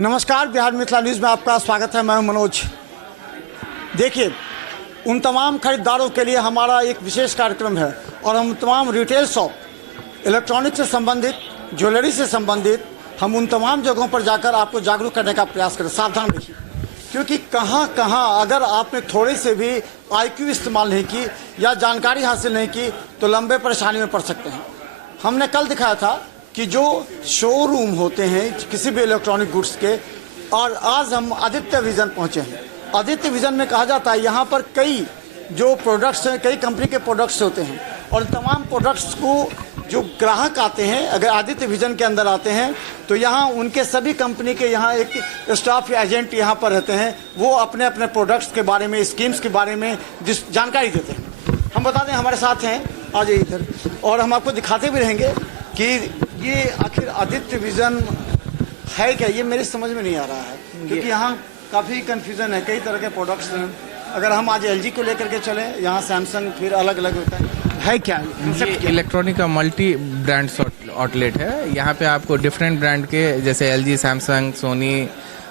नमस्कार, बिहार मिथिला न्यूज़ में आपका स्वागत है। मैं हूं मनोज। देखिए, उन तमाम खरीदारों के लिए हमारा एक विशेष कार्यक्रम है और हम तमाम रिटेल शॉप, इलेक्ट्रॉनिक से संबंधित, ज्वेलरी से संबंधित, हम उन तमाम जगहों पर जाकर आपको जागरूक करने का प्रयास करें। सावधान रहिए, क्योंकि कहाँ अगर आपने थोड़े से भी IQ इस्तेमाल नहीं की या जानकारी हासिल नहीं की तो लंबे परेशानी में पड़ सकते हैं। हमने कल दिखाया था कि जो शोरूम होते हैं किसी भी इलेक्ट्रॉनिक गुड्स के, और आज हम आदित्य विजन पहुंचे हैं। आदित्य विजन में कहा जाता है यहाँ पर कई जो प्रोडक्ट्स हैं, कई कंपनी के प्रोडक्ट्स होते हैं और तमाम प्रोडक्ट्स को जो ग्राहक आते हैं, अगर आदित्य विजन के अंदर आते हैं तो यहाँ उनके सभी कंपनी के यहाँ एक स्टाफ या एजेंट यहाँ पर रहते हैं। वो अपने अपने प्रोडक्ट्स के बारे में, स्कीम्स के बारे में जानकारी देते हैं। हम बता दें, हमारे साथ हैं, आ जाइए इधर, और हम आपको दिखाते भी रहेंगे कि ये आखिर आदित्य विजन है क्या। ये मेरी समझ में नहीं आ रहा है, क्योंकि यहाँ काफ़ी कन्फ्यूज़न है, कई तरह के प्रोडक्ट्स हैं। अगर हम आज LG को लेकर के चले, यहाँ सैमसंग, फिर अलग अलग होता है क्या ये इलेक्ट्रॉनिक का मल्टी ब्रांड आउटलेट है। यहाँ पे आपको डिफरेंट ब्रांड के, जैसे LG, सैमसंग, सोनी,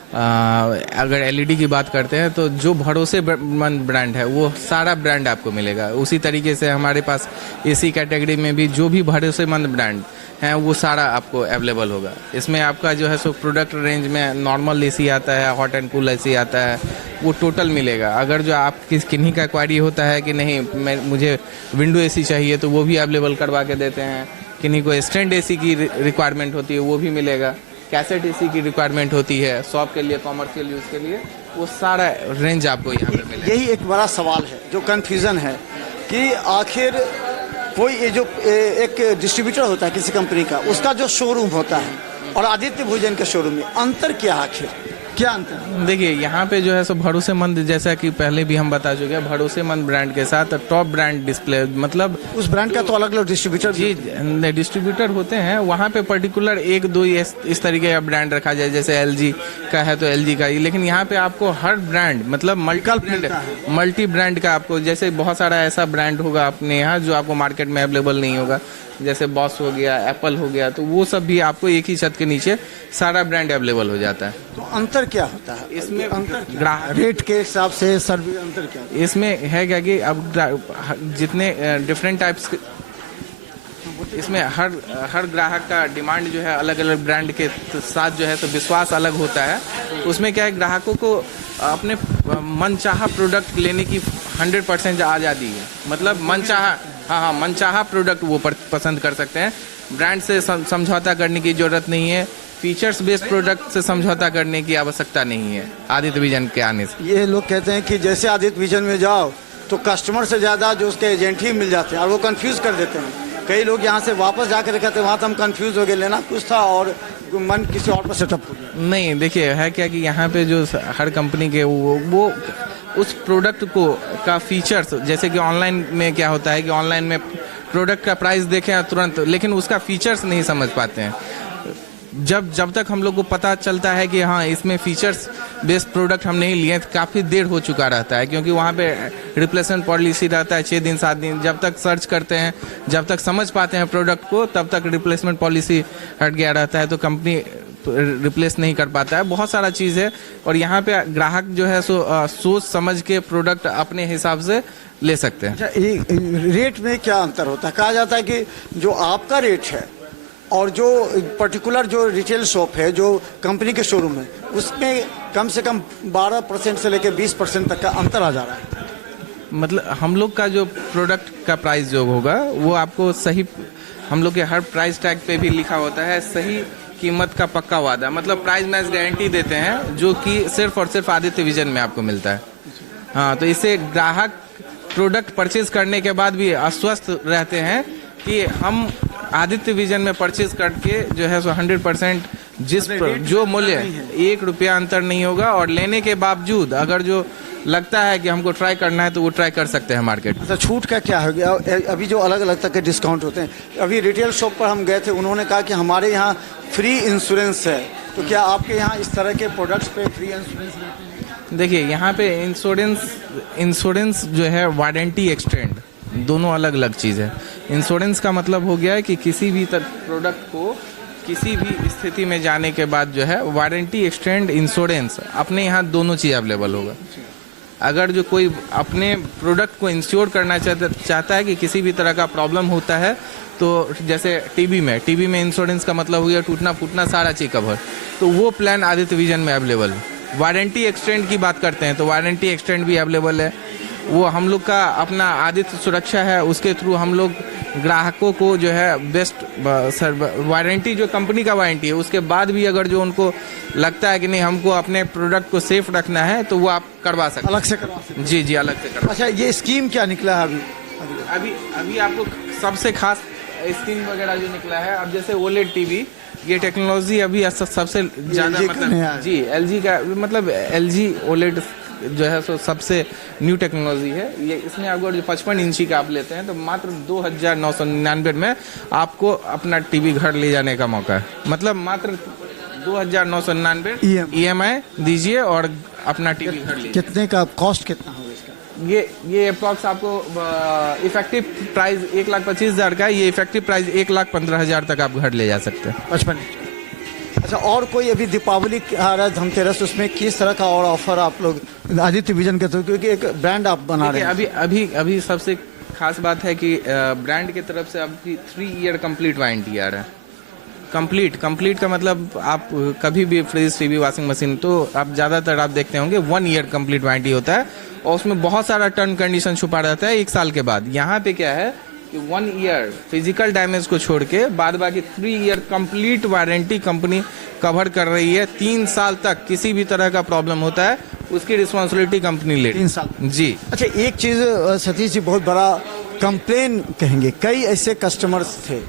अगर LED की बात करते हैं तो जो भरोसेमंद ब्रांड है वो सारा ब्रांड आपको मिलेगा। उसी तरीके से हमारे पास AC कैटेगरी में भी जो भी भरोसेमंद ब्रांड हैं वो सारा आपको अवेलेबल होगा। इसमें आपका जो है सो प्रोडक्ट रेंज में नॉर्मल AC आता है, हॉट एंड कूल AC आता है, वो टोटल मिलेगा। अगर जो आप किन्हीं का क्वारी होता है कि नहीं मुझे विंडो AC चाहिए तो वो भी अवेलेबल करवा के देते हैं। किन्हीं को स्टैंड AC की रिक्वायरमेंट होती है वो भी मिलेगा। कैसेट AC की रिक्वायरमेंट होती है शॉप के लिए, कॉमर्शियल यूज़ के लिए, वो सारा रेंज आपको यहाँ पर मिलेगा। यही एक बड़ा सवाल है, जो कन्फ्यूज़न है कि आखिर कोई ये जो एक डिस्ट्रीब्यूटर होता है किसी कंपनी का, उसका जो शोरूम होता है और आदित्य विजन के शोरूम में अंतर क्या है, आखिर क्या अंतर? देखिए, यहाँ पे जो है सो भरोसेमंद, जैसा कि पहले भी हम बता चुके हैं, भरोसेमंद ब्रांड के साथ टॉप ब्रांड डिस्प्ले, मतलब उस ब्रांड का तो अलग अलग डिस्ट्रीब्यूटर जी डिस्ट्रीब्यूटर होते हैं। वहाँ पे पर्टिकुलर एक दो इस तरीके का ब्रांड रखा जाए, जैसे LG का है तो LG का, लेकिन यहाँ पे आपको हर ब्रांड, मतलब मल्टी ब्रांड का आपको, जैसे बहुत सारा ऐसा ब्रांड होगा अपने यहाँ जो आपको मार्केट में अवेलेबल नहीं होगा, जैसे बॉस हो गया, एप्पल हो गया, तो वो सब भी आपको एक ही छत के नीचे सारा ब्रांड अवेलेबल हो जाता है। तो अंतर क्या होता है इसमें? अंतर रेट के हिसाब से सर्विस अंतर क्या होता है? इसमें है क्या कि अब जितने डिफरेंट टाइप्स, इसमें हर ग्राहक का डिमांड जो है अलग अलग ब्रांड के साथ जो है तो विश्वास अलग होता है। उसमें क्या है, ग्राहकों को अपने मनचाहा प्रोडक्ट लेने की 100% आज़ादी है। मतलब मनचाहा प्रोडक्ट वो पसंद कर सकते हैं। ब्रांड से समझौता करने की ज़रूरत नहीं है, फीचर्स बेस्ड प्रोडक्ट से समझौता करने की आवश्यकता नहीं है आदित्य विजन के आने से। ये लोग कहते हैं कि जैसे आदित्य विजन में जाओ तो कस्टमर से ज़्यादा जो उसके एजेंट ही मिल जाते हैं और वो कंफ्यूज कर देते हैं। कई लोग यहाँ से वापस जाकर कहते हैं वहाँ तो हम कंफ्यूज हो गए, लेना कुछ था और मन किसी और पर सेटअप हो गया। नहीं, देखिए है क्या कि यहाँ पे जो हर कंपनी के वो उस प्रोडक्ट को का फीचर्स, जैसे कि ऑनलाइन में क्या होता है कि ऑनलाइन में प्रोडक्ट का प्राइस देखें तुरंत, लेकिन उसका फीचर्स नहीं समझ पाते हैं। जब तक हम लोग को पता चलता है कि हाँ इसमें फीचर्स बेस्ड प्रोडक्ट हम नहीं लिए, काफ़ी देर हो चुका रहता है, क्योंकि वहाँ पे रिप्लेसमेंट पॉलिसी रहता है 6 दिन 7 दिन। जब तक सर्च करते हैं, जब तक समझ पाते हैं प्रोडक्ट को, तब तक रिप्लेसमेंट पॉलिसी हट गया रहता है, तो कंपनी रिप्लेस नहीं कर पाता है। बहुत सारा चीज़ है, और यहाँ पे ग्राहक जो है सो सोच समझ के प्रोडक्ट अपने हिसाब से ले सकते हैं। अच्छा, रेट में क्या अंतर होता है? कहा जाता है कि जो आपका रेट है और जो पर्टिकुलर जो रिटेल शॉप है, जो कंपनी के शोरूम है, उसमें कम से कम 12% से लेकर 20% तक का अंतर आ जा रहा है। मतलब हम लोग का जो प्रोडक्ट का प्राइस जो होगा वो आपको सही, हम लोग के हर प्राइस टैग पे भी लिखा होता है सही कीमत का पक्का वादा, मतलब प्राइस मैच गारंटी देते हैं, जो कि सिर्फ और सिर्फ आदित्य विजन में आपको मिलता है। हाँ, तो इससे ग्राहक प्रोडक्ट परचेज करने के बाद भी आश्वस्त रहते हैं कि हम आदित्य विजन में परचेज करके जो है सो 100% जो मूल्य 1 रुपया अंतर नहीं होगा, और लेने के बावजूद अगर जो लगता है कि हमको ट्राई करना है तो वो ट्राई कर सकते हैं मार्केट में। तो छूट का क्या है? अभी जो अलग अलग तरह के डिस्काउंट होते हैं, अभी रिटेल शॉप पर हम गए थे, उन्होंने कहा कि हमारे यहाँ फ्री इंश्योरेंस है, तो क्या आपके यहाँ इस तरह के प्रोडक्ट्स पे फ्री इंश्योरेंस रहते हैं? देखिए, यहाँ पे इंश्योरेंस जो है वारंटी एक्सटेंड, दोनों अलग अलग चीज़ है। इंश्योरेंस का मतलब हो गया है कि किसी भी प्रोडक्ट को किसी भी स्थिति में जाने के बाद जो है वारंटी एक्सटेंड इंश्योरेंस अपने यहाँ दोनों चीज़ अवेलेबल होगा। अगर जो कोई अपने प्रोडक्ट को इंश्योर करना चाहता है कि किसी भी तरह का प्रॉब्लम होता है, तो जैसे टीबी में इंश्योरेंस का मतलब हो गया टूटना फूटना सारा चीज़ कवर, तो वो प्लान आदित्य विजन में अवेलेबल है। वारंटी एक्सटेंड की बात करते हैं तो वारंटी एक्सटेंड भी अवेलेबल है। वो हम लोग का अपना आदित्य सुरक्षा है, उसके थ्रू हम लोग ग्राहकों को जो है बेस्ट वारंटी, जो कंपनी का वारंटी है, उसके बाद भी अगर जो उनको लगता है कि नहीं हमको अपने प्रोडक्ट को सेफ रखना है तो वो आप करवा सकते हैं, अलग से करवा सकते हैं। जी अलग से करवा। अच्छा, ये स्कीम क्या निकला है अभी आपको सबसे खास स्क्रीन वगैरह जो निकला है, अब जैसे ओलेड टीवी, ये टेक्नोलॉजी अभी सबसे ज़्यादा मतलब जी LG का मतलब LG ओलेड जो है सो सबसे न्यू टेक्नोलॉजी है ये। इसमें आपको जो 55 इंची का आप लेते हैं तो मात्र 2,999 में आपको अपना टीवी घर ले जाने का मौका है। मतलब मात्र 2,999 EMI दीजिए और अपना टीवी घर लीजिए। कितने का कॉस्ट कितना होगा इसका? ये अप्रॉक्स आपको इफेक्टिव प्राइस 1,25,000 का है, ये इफेक्टिव प्राइस 1,15,000 तक आप घर ले जा सकते हैं। 55। अच्छा, और कोई अभी दीपावली आ रहा है, धनतेरस, उसमें किस तरह का और ऑफर आप लोग आदित्य विजन के थ्रू, क्योंकि एक ब्रांड आप बना रहे हैं अभी सबसे खास बात है कि ब्रांड की तरफ से आपकी 3 ईयर कंप्लीट वारंटी आ रहा है। कंप्लीट का मतलब आप कभी भी फ्रिज टीवी वॉशिंग मशीन तो आप ज़्यादातर आप देखते होंगे 1 ईयर कंप्लीट वारंटी होता है और उसमें बहुत सारा टर्म कंडीशन छुपा रहता है 1 साल के बाद। यहाँ पे क्या है कि 1 ईयर फिजिकल डैमेज को छोड़ के बाद बाकी 3 year complete warranty company cover कर रही है। 3 साल तक किसी भी तरह का प्रॉब्लम होता है उसकी रिस्पॉन्सिबिलिटी कंपनी ले 3 साल जी। अच्छा, एक चीज़ सतीश जी, बहुत बड़ा कंप्लेन कहेंगे, कई ऐसे कस्टमर्स थे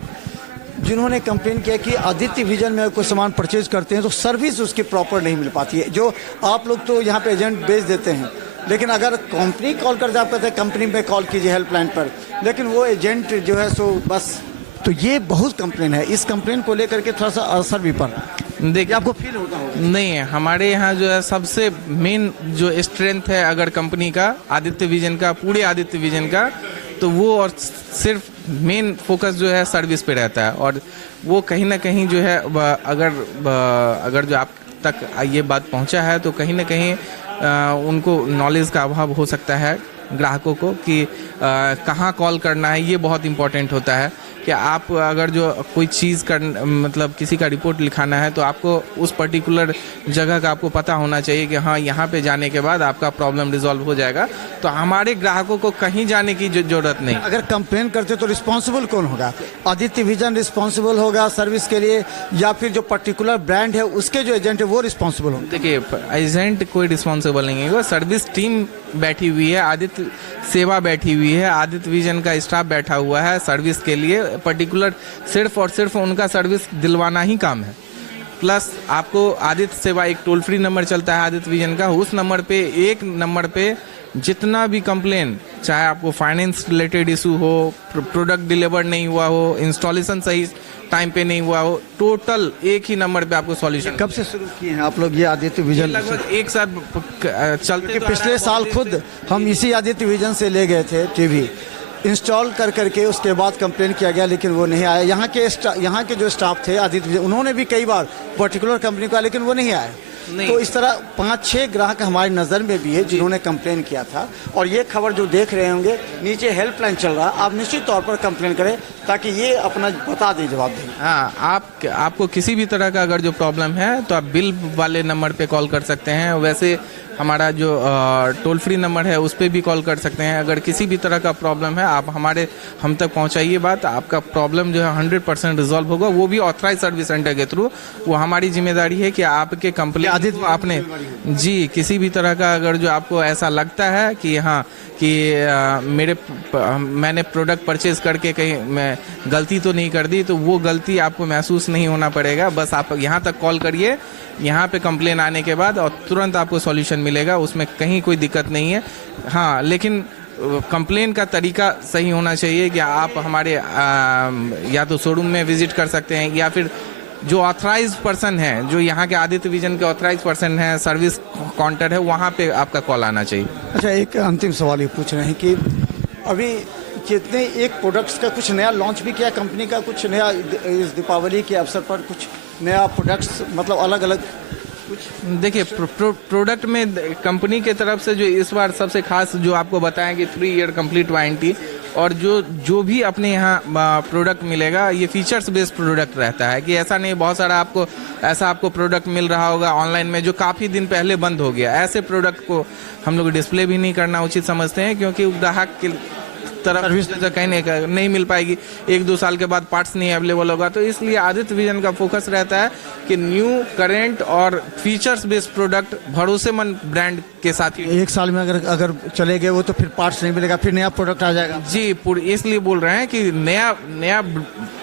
जिन्होंने कंप्लेन किया कि आदित्य विजन में कोई सामान परचेज करते हैं तो सर्विस उसकी प्रॉपर नहीं मिल पाती है। जो आप लोग तो यहाँ पे एजेंट बेच देते हैं, लेकिन अगर कंपनी कॉल करते आप कहते हैं कंपनी में कॉल कीजिए हेल्पलाइन पर, लेकिन वो एजेंट जो है सो बस, तो ये बहुत कंप्लेन है। इस कंप्लेन को लेकर के थोड़ा सा असर भी पड़ रहा है, देखिए आपको फील होता होगा। नहीं है, हमारे यहाँ जो है सबसे मेन जो स्ट्रेंथ है अगर कंपनी का आदित्य विजन का, पूरे आदित्य विजन का, तो वो और सिर्फ मेन फोकस जो है सर्विस पे रहता है। और वो कहीं ना कहीं जो है अगर जो आप तक ये बात पहुंचा है तो कहीं ना कहीं उनको नॉलेज का अभाव हो सकता है ग्राहकों को कि कहाँ कॉल करना है। ये बहुत इंपॉर्टेंट होता है कि आप अगर जो कोई चीज़ कर मतलब किसी का रिपोर्ट लिखाना है तो आपको उस पर्टिकुलर जगह का आपको पता होना चाहिए कि हाँ यहाँ पे जाने के बाद आपका प्रॉब्लम रिजॉल्व हो जाएगा। तो हमारे ग्राहकों को कहीं जाने की जरूरत नहीं। अगर कंप्लेन करते तो रिस्पॉन्सिबल कौन होगा? आदित्य विजन रिस्पॉन्सिबल होगा सर्विस के लिए, या फिर जो पर्टिकुलर ब्रांड है उसके जो एजेंट है वो रिस्पॉन्सिबल होगा? देखिए, एजेंट कोई रिस्पॉन्सिबल नहीं है, सर्विस टीम बैठी हुई है, आदित्य सेवा बैठी हुई है, आदित्य विजन का स्टाफ बैठा हुआ है सर्विस के लिए। पर्टिकुलर सिर्फ और सिर्फ उनका सर्विस दिलवाना ही काम है। प्लस आपको आदित्य सेवा एक टोल फ्री नंबर चलता है आदित्य विजन का, उस नंबर पे एक नंबर पे जितना भी कंप्लेन, चाहे आपको फाइनेंस रिलेटेड इशू हो, प्रोडक्ट डिलीवर नहीं हुआ हो, इंस्टॉलेशन सही टाइम पे नहीं हुआ हो, टोटल एक ही नंबर पे आपको सॉल्यूशन। कब से शुरू किए हैं आप लोग ये आदित्य विजन? लगभग 1 साल चलते। पिछले साल खुद हम इसी आदित्य विजन से ले गए थे टीवी, इंस्टॉल कर करके उसके बाद कंप्लेन किया गया लेकिन वो नहीं आया। यहाँ के जो स्टाफ थे आदित्य विजन, उन्होंने भी कई बार पर्टिकुलर कंपनी का, लेकिन वो नहीं आए। तो इस तरह 5-6 ग्राहक हमारी नज़र में भी है जिन्होंने कंप्लेन किया था। और ये खबर जो देख रहे होंगे नीचे हेल्पलाइन चल रहा है, आप निश्चित तौर पर कंप्लेन करें ताकि ये अपना बता दें, जवाब दें। हाँ, आपको किसी भी तरह का अगर जो प्रॉब्लम है तो आप बिल वाले नंबर पे कॉल कर सकते हैं। वैसे हमारा जो टोल फ्री नंबर है उस पर भी कॉल कर सकते हैं। अगर किसी भी तरह का प्रॉब्लम है आप हम तक पहुंचाइए बात, आपका प्रॉब्लम जो है 100% रिजॉल्व होगा, वो भी ऑथराइज सर्विस सेंटर के थ्रू। वो हमारी जिम्मेदारी है कि आपके कंप्लेन आपने जी किसी भी तरह का अगर जो आपको ऐसा लगता है कि हाँ कि मैंने प्रोडक्ट परचेज करके कहीं मैं गलती तो नहीं कर दी, तो वो गलती आपको महसूस नहीं होना पड़ेगा। बस आप यहाँ तक कॉल करिए, यहाँ पे कंप्लेन आने के बाद, और तुरंत आपको सॉल्यूशन मिलेगा, उसमें कहीं कोई दिक्कत नहीं है। हाँ, लेकिन कंप्लेन का तरीका सही होना चाहिए कि आप हमारे या तो शोरूम में विजिट कर सकते हैं या फिर जो ऑथराइज पर्सन है, जो यहाँ के आदित्य विजन के ऑथराइज पर्सन है, सर्विस काउंटर है, वहाँ पे आपका कॉल आना चाहिए। अच्छा, एक अंतिम सवाल ये पूछ रहे हैं कि अभी जितने एक प्रोडक्ट्स का कुछ नया लॉन्च भी किया कंपनी का, कुछ नया इस दीपावली के अवसर पर कुछ नया प्रोडक्ट्स, मतलब अलग अलग कुछ? देखिए प्रोडक्ट में कंपनी के तरफ से जो इस बार सबसे खास जो आपको बताएं कि 3 ईयर कंप्लीट वारंटी, और जो भी अपने यहाँ प्रोडक्ट मिलेगा ये फीचर्स बेस्ड प्रोडक्ट रहता है, कि ऐसा नहीं बहुत सारा आपको प्रोडक्ट मिल रहा होगा ऑनलाइन में जो काफ़ी दिन पहले बंद हो गया। ऐसे प्रोडक्ट को हम लोग डिस्प्ले भी नहीं करना उचित समझते हैं, क्योंकि ग्राहक के तरफ सर्विस कहीं नहीं मिल पाएगी, 1-2 साल के बाद पार्ट्स नहीं अवेलेबल होगा। तो इसलिए आदित्य विजन का फोकस रहता है कि न्यू, करेंट और फीचर्स बेस्ड प्रोडक्ट भरोसेमंद ब्रांड के साथ ही। 1 साल में अगर चले गए वो तो फिर पार्ट्स नहीं मिलेगा, फिर नया प्रोडक्ट आ जाएगा। जी, इसलिए बोल रहे हैं कि नया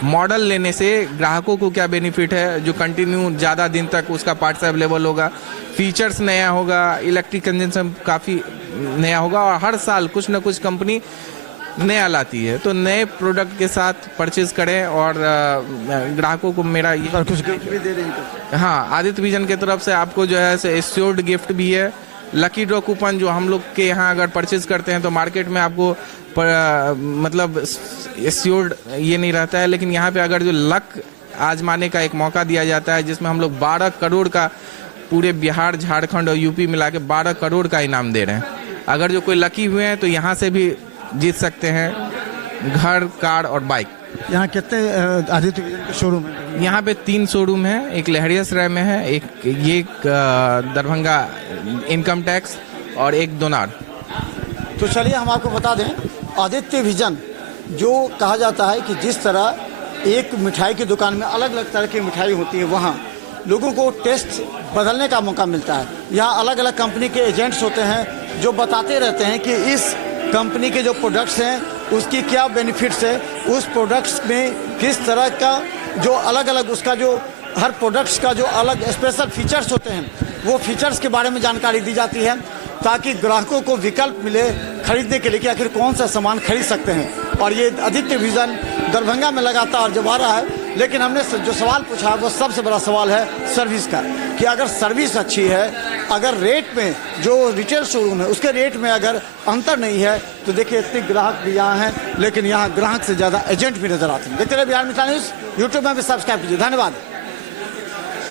मॉडल लेने से ग्राहकों को क्या बेनिफिट है, जो कंटिन्यू ज़्यादा दिन तक उसका पार्ट्स अवेलेबल होगा, फीचर्स नया होगा, इलेक्ट्रिक कंजम्पशन काफ़ी नया होगा, और हर साल कुछ ना कुछ कंपनी नया लाती है। तो नए प्रोडक्ट के साथ परचेज करें, और ग्राहकों को मेरा ये कुछ गिफ्ट भी दे रही है। हाँ, आदित्य विजन की तरफ से आपको जो है एश्योर्ड गिफ्ट भी है, लकी ड्रॉ कूपन जो हम लोग के यहाँ अगर परचेज करते हैं तो मार्केट में आपको मतलब एश्योर्ड ये नहीं रहता है, लेकिन यहाँ पे अगर जो लक आजमाने का एक मौका दिया जाता है, जिसमें हम लोग 12 करोड़ का पूरे बिहार, झारखंड और यूपी मिला के 12 करोड़ का इनाम दे रहे हैं। अगर जो कोई लकी हुए हैं तो यहाँ से भी जीत सकते हैं घर, कार और बाइक। यहाँ कितने आदित्य विजन के शोरूम हैं? यहाँ पे 3 शोरूम हैं, एक लहरियासराय में है, एक दरभंगा इनकम टैक्स, और एक दोनार। तो चलिए हम आपको बता दें, आदित्य विजन जो कहा जाता है कि जिस तरह एक मिठाई की दुकान में अलग अलग तरह की मिठाई होती है, वहाँ लोगों को टेस्ट बदलने का मौका मिलता है। यहाँ अलग अलग कंपनी के एजेंट्स होते हैं जो बताते रहते हैं कि इस कंपनी के जो प्रोडक्ट्स हैं उसकी क्या बेनिफिट्स है, उस प्रोडक्ट्स में किस तरह का जो अलग अलग उसका जो हर प्रोडक्ट्स का जो अलग स्पेशल फीचर्स होते हैं, वो फीचर्स के बारे में जानकारी दी जाती है, ताकि ग्राहकों को विकल्प मिले खरीदने के लिए कि आखिर कौन सा सामान खरीद सकते हैं। और ये आदित्य विजन दरभंगा में लगातार जब आ रहा है, लेकिन हमने जो सवाल पूछा वो सबसे बड़ा सवाल है सर्विस का, कि अगर सर्विस अच्छी है, अगर रेट में जो रिटेल शोरूम है उसके रेट में अगर अंतर नहीं है, तो देखिए इतने ग्राहक भी यहाँ हैं, लेकिन यहाँ ग्राहक से ज़्यादा एजेंट भी नजर आते हैं। देखते रहिए बिहार मिथिला न्यूज़, यूट्यूब में भी सब्सक्राइब कीजिए। धन्यवाद।